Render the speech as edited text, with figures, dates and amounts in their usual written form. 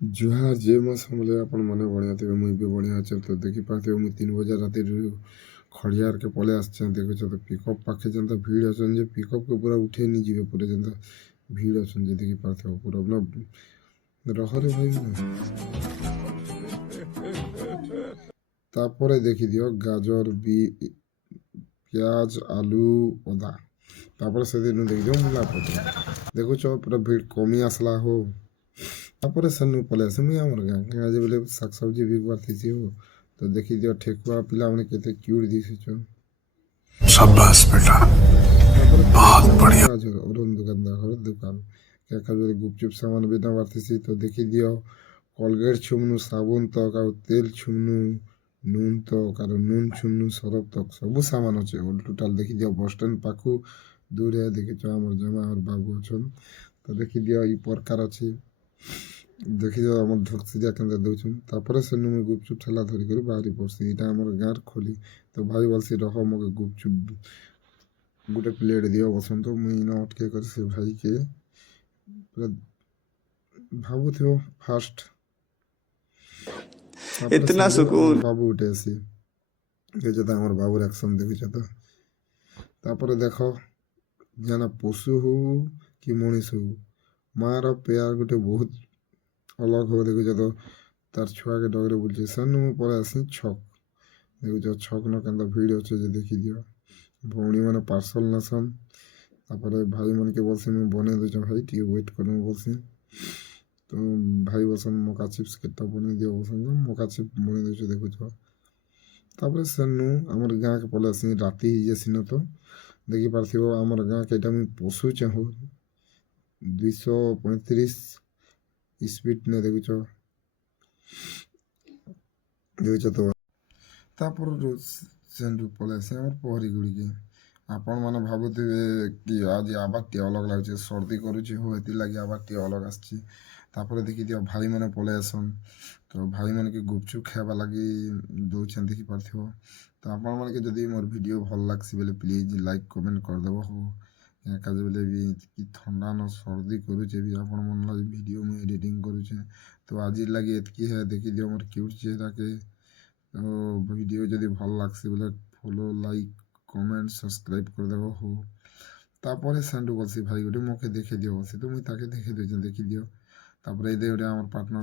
जुहार जे ମୋ ସମୟରେ ଆପଣମାନେ ବଢ଼ିଆ ଥିବେ ମୁଇଁ ବି ବଢ଼ିଆ ଅଛେ ତ ଦେଖିପାରୁଥିବେ ମୁଇଁ 3 ବଜେ ରାତିରୁ ଖଡ଼ିଆରକେ ପଳେଇ ଆସିଛେ ଦେଖୁଛ ତ ପିକଅପ୍ ପାଖେ ଯେନ୍ତା ଭିଡ଼ ଅଛନ୍ ଯେ ପିକଅପ୍କେ ପୁରା ଉଠେଇ ନି ଯିବେ ପୁରା ଯେନ୍ତା ଭିଡ଼ ଅଛନ୍ ଯେ ଦେଖିପାରୁଥିବ ପୁରା ନା ରହରେ ଭାଇ ନା ତାପରେ ଦେଖିଦିଅ ଗାଜର ବି ପିଆଜ ଆଲୁ ଅଦା ତାପରେ ସେଦିନ ଦେଖିଦିଅ ମୂଲା ପତ୍ର ଦେଖୁଛ ପୁରା ଭିଡ଼ କମି ଆସିଲା ହୋ ତାପରେ ସେନୁ ପଳେଇ ଆସେ ମୁଇଁ ଆମର ଗାଁ ଆଜି ବେଲେ ଶାଗ ସବ୍ଜି ବିକବାର୍ ଥିସି ହୋ ତ ଦେଖିଦିଅ ଠେକୁଆ ପିଲାମାନେ କେତେ କ୍ୟୁଟ୍ ଦିଶୁଛନ୍ शाबाश बेटा ତାପରେ बहुत बढ़िया। ଗାଜର ଅରୁଣ ଦୋକାନଦାର ଦୋକାନ କେବେ ଗୁପଚୁପ ସାମାନ ବି ନେବାର ଥିସି ତ ଦେଖିଦିଅ କୋଲଗେଟ୍ ଛୁମନୁ ସାବୁନ ତକ ଆଉ ତେଲ ଛୁମନୁ ନୁନ ତକ ଆଉ ନୁନ ଛୁମନୁ ସରଫ ତକ ସବୁ ସାମାନ ଅଛେ ଟୋଟାଲ ଦେଖିଦିଅ ବସଷ୍ଟାଣ୍ଡ ପାଖୁ ଦୂରେ ଦେଖିଛ ଆମର ଜମା ଆମର ବାବୁ ଅଛନ୍ ତ ଦେଖିଦିଅ ଇ ପ୍ରକାର ଅଛି ଦେଖିଦିଅ ଆମର ଢକ୍ସିଦିଆ କେନ୍ତା ଦଉଛନ୍ ତାପରେ ସେନୁ ମୁଇଁ ଗୁପଚୁପ ଠେଲା ଧରିକରି ବାହାରି ପଡ଼ସି ଏଇଟା ଆମର ଗାଁର ଖୋଲି ତ ଭାଇ ବଲସି ରହ ମକେ ଗୁପଚୁପ ଗୋଟେ ପ୍ଲେଟ୍ ଦିଅ ବସନ୍ତ ମୁଇଁ ନ ଅଟକେଇ କରି ସେ ଭାଇକେ ପୁରା ଭାବୁଥିବ ଫାଷ୍ଟ ତାପରେ इतना ସେନୁ ଆମର सुकून। ବାବୁ ଗୋଟେ ଆସି ଦେଖୁଛ ତ ଆମର ବାବୁର ଆକ୍ସନ୍ ଦେଖୁଛ ତ ତାପରେ ଦେଖ ଜାନା ପଶୁ ହଉ କି ମଣିଷ ହଉ ମାଆର ପ୍ୟାର ଗୋଟେ ବହୁତ ଅଲଗା ହବ ଦେଖୁଛ ତ ତାର ଛୁଆକେ ଡଗରେ ବୁଲୁଛି ସେନୁ ମୁଁ ପଳେଇ ଆସି ଛକ୍ ଦେଖୁଛ ଛକ୍ ନ କେନ୍ତା ଭିଡ଼ ଅଛେ ଯେ ଦେଖିଦିଅ ଭଉଣୀମାନେ ପାର୍ସଲ ନେସନ୍ ତାପରେ ଭାଇମାନକେ ବଲସି ମୁଁ ବନେଇ ଦେଉଛ ଭାଇ ଟିକେ ୱେଟ୍ କର ମୁଁ ବଲସି ତ ଭାଇ ବସନ୍ ମକା ଚିପ୍ସ କେତେଟା ବନେଇ ଦିଅ ବସନ୍ ମକା ଚିପ୍ସ ବନେଇ ଦେଉଛ ଦେଖୁଛ ତାପରେ ସେନୁ ଆମର ଗାଁକେ ପଳେଇ ଆସି ରାତି ହେଇଯାଇସିନ ତ ଦେଖିପାରୁଥିବ ଆମର ଗାଁକେ ଏଇଟା ମୁଇଁ ପୋଷୁଛେ ହଉ 235 ସ୍ପିଡ ନେ ଦେଖୁଛ ଦେଖୁଛ ତ ତାପରରୁ ସେନୁ ପଳେଇ ଆସି ଆମର ପହରି ଗୁଡ଼ିକେ ଆପଣମାନେ ଭାବୁଥିବେ କି ଆଜି ଆବାଜ ଟିକେ ଅଲଗା ଲାଗୁଛି ସର୍ଦି କରୁଛି ହଉ ଏଥିଲାଗି ଆବାଜ ଟିକେ ଅଲଗା ଆସିଛି ତାପରେ ଦେଖିଦିଅ ଭାଇମାନେ ପଳେଇ ଆସନ୍ ତ ଭାଇମାନକେ ଗୁପଚୁପ ଖାଇବା ଲାଗି ଦଉଛନ୍ ଦେଖିପାରୁଥିବ ତ ଆପଣମାନକେ ଯଦି ମୋର ଭିଡ଼ିଓ ଭଲ ଲାଗ୍ସି ବେଲେ ପ୍ଲିଜ୍ ଲାଇକ୍ କମେଣ୍ଟ କରିଦେବ ହଉ କାଜି ବେଲେ ବି କି ଥଣ୍ଡା ନ ସର୍ଦି କରୁଛେ ବି ଆପଣମାନ ଲାଗି ଭିଡ଼ିଓ ମୁଇଁ ଏଡ଼ିଟିଂ କରୁଛେ ତ ଆଜି ଲାଗି ଏତ୍କି ହେ ଦେଖିଦିଅ ମୋର କ୍ୟୁଟ୍ ଚେହେରାକେ ତ ଭିଡ଼ିଓ ଯଦି ଭଲ ଲାଗ୍ସି ବେଲେ ଫଲୋ ଲାଇକ୍ କମେଣ୍ଟ ସବସ୍କ୍ରାଇବ କରିଦେବ ହଉ ତାପରେ ସେଣ୍ଡୁ ବସି ଭାଇ ଗୋଟେ ମକେ ଦେଖେଇ ଦିଅ ବସି ତ ମୁଇଁ ତାକେ ଦେଖେଇ ଦେଉଛେ ଦେଖିଦିଅ ତାପରେ ଏଇଦେ ଗୋଟେ আমার পার্টনার